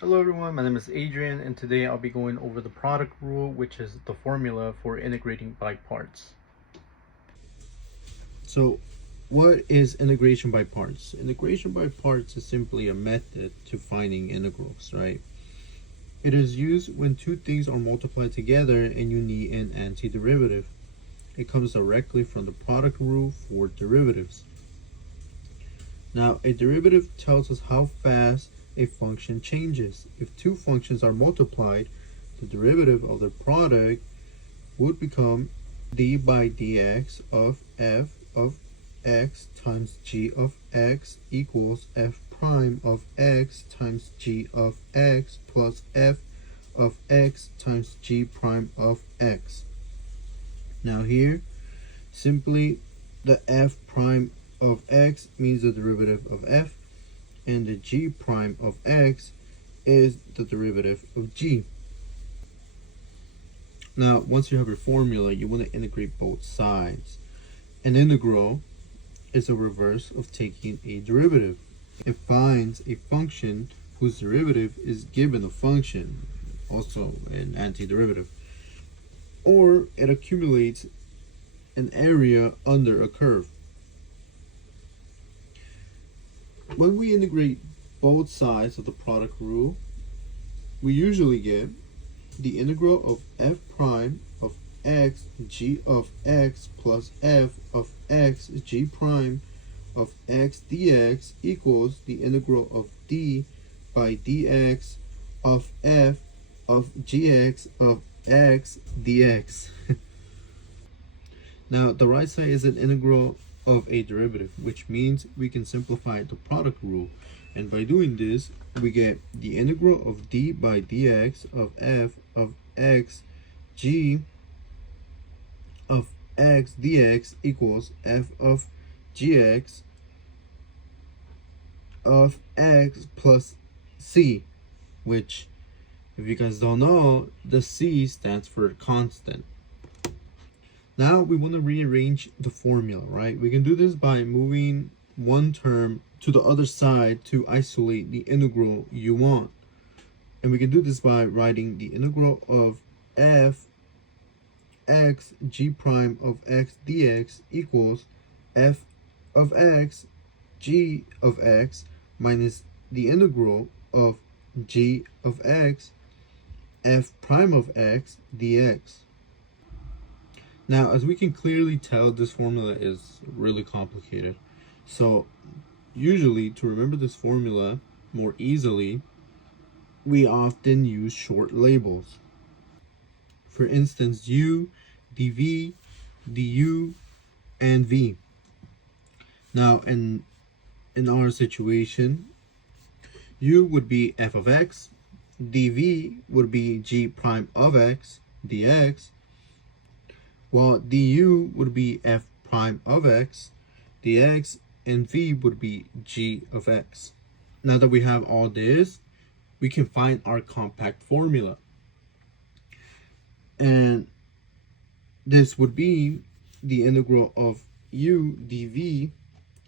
Hello everyone, my name is Adrian and today I'll be going over the product rule, which is the formula for integrating by parts. So what is integration by parts? Integration by parts is simply a method to finding integrals, right? It is used when two things are multiplied together and you need an antiderivative. It comes directly from the product rule for derivatives. Now, a derivative tells us how fast a function changes. If two functions are multiplied, the derivative of their product would become d by dx of f of x times g of x equals f prime of x times g of x plus f of x times g prime of x. Now here, simply the f prime of x means the derivative of f, and the g prime of x is the derivative of g. Now, once you have your formula, you want to integrate both sides. An integral is a reverse of taking a derivative. It finds a function whose derivative is given a function, also an antiderivative, or it accumulates an area under a curve. When we integrate both sides of the product rule, we usually get the integral of f prime of x g of x plus f of x g prime of x dx equals the integral of d by dx of f of gx of x dx. Now, the right side is an integral of a derivative, which means we can simplify the product rule. And by doing this, we get the integral of d by dx of f of x g of x dx equals f of gx of x plus c, which, if you guys don't know, the c stands for constant. Now we want to rearrange the formula, right? We can do this by moving one term to the other side to isolate the integral you want. And we can do this by writing the integral of f x g prime of x dx equals f of x g of x minus the integral of g of x f prime of x dx. Now, as we can clearly tell, this formula is really complicated. So, usually, to remember this formula more easily, we often use short labels. For instance, u, dv, du, and v. Now, in our situation, u would be f of x, dv would be g prime of x dx, while du would be f prime of x dx, and v would be g of x. Now that we have all this, we can find our compact formula. And this would be the integral of u dv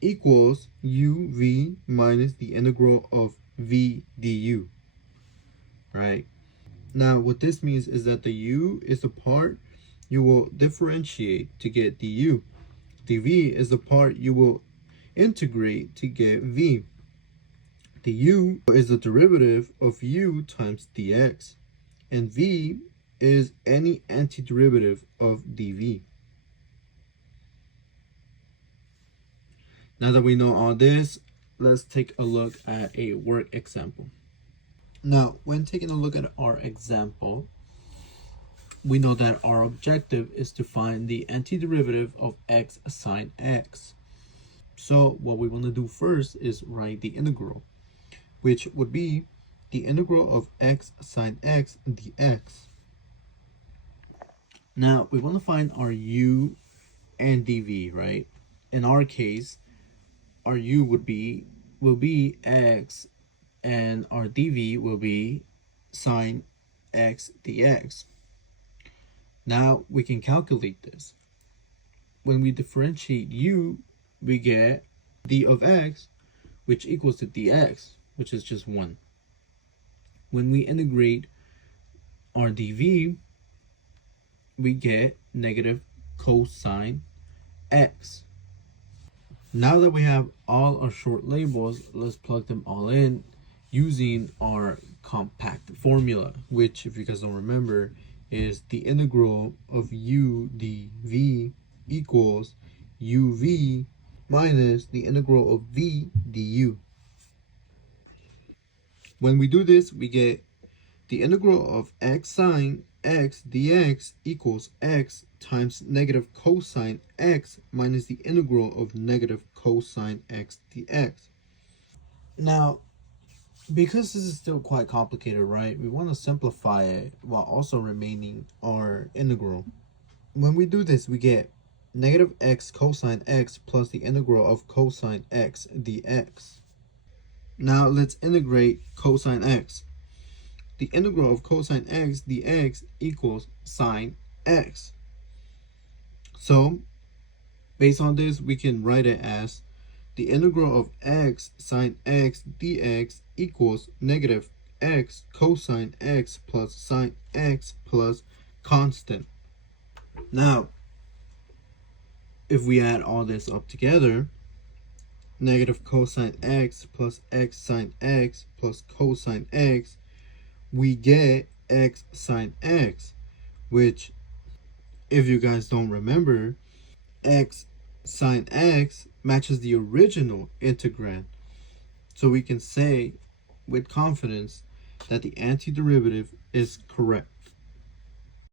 equals uv minus the integral of v du. Right? Now what this means is that the u is the part you will differentiate to get du. dv is the part you will integrate to get v. The u is the derivative of u times dx, and v is any antiderivative of dv. Now that we know all this, let's take a look at a work example. Now, when taking a look at our example, we know that our objective is to find the antiderivative of x sine x. So what we want to do first is write the integral, which would be the integral of x sine x dx. Now we want to find our u and dv, right? In our case, our u will be x, and our dv will be sine x dx. Now we can calculate this. When we differentiate u, we get d of x, which equals to dx, which is just 1. When we integrate our dv, we get negative cosine x. Now that we have all our short labels, let's plug them all in using our compact formula, which, if you guys don't remember, is the integral of u dv equals uv minus the integral of v du. When we do this, we get the integral of x sine x dx equals x times negative cosine x minus the integral of negative cosine x dx. Now, because this is still quite complicated, right, we want to simplify it while also remaining our integral. When we do this, we get negative x cosine x plus the integral of cosine x dx. Now let's integrate cosine x. The integral of cosine x dx equals sine x. So, based on this, we can write it as the integral of x sine x dx equals negative x cosine x plus sine x plus constant. Now, if we add all this up together, negative cosine x plus x sine x plus cosine x, we get x sine x, which, if you guys don't remember, x sine x matches the original integrand. So we can say with confidence that the antiderivative is correct.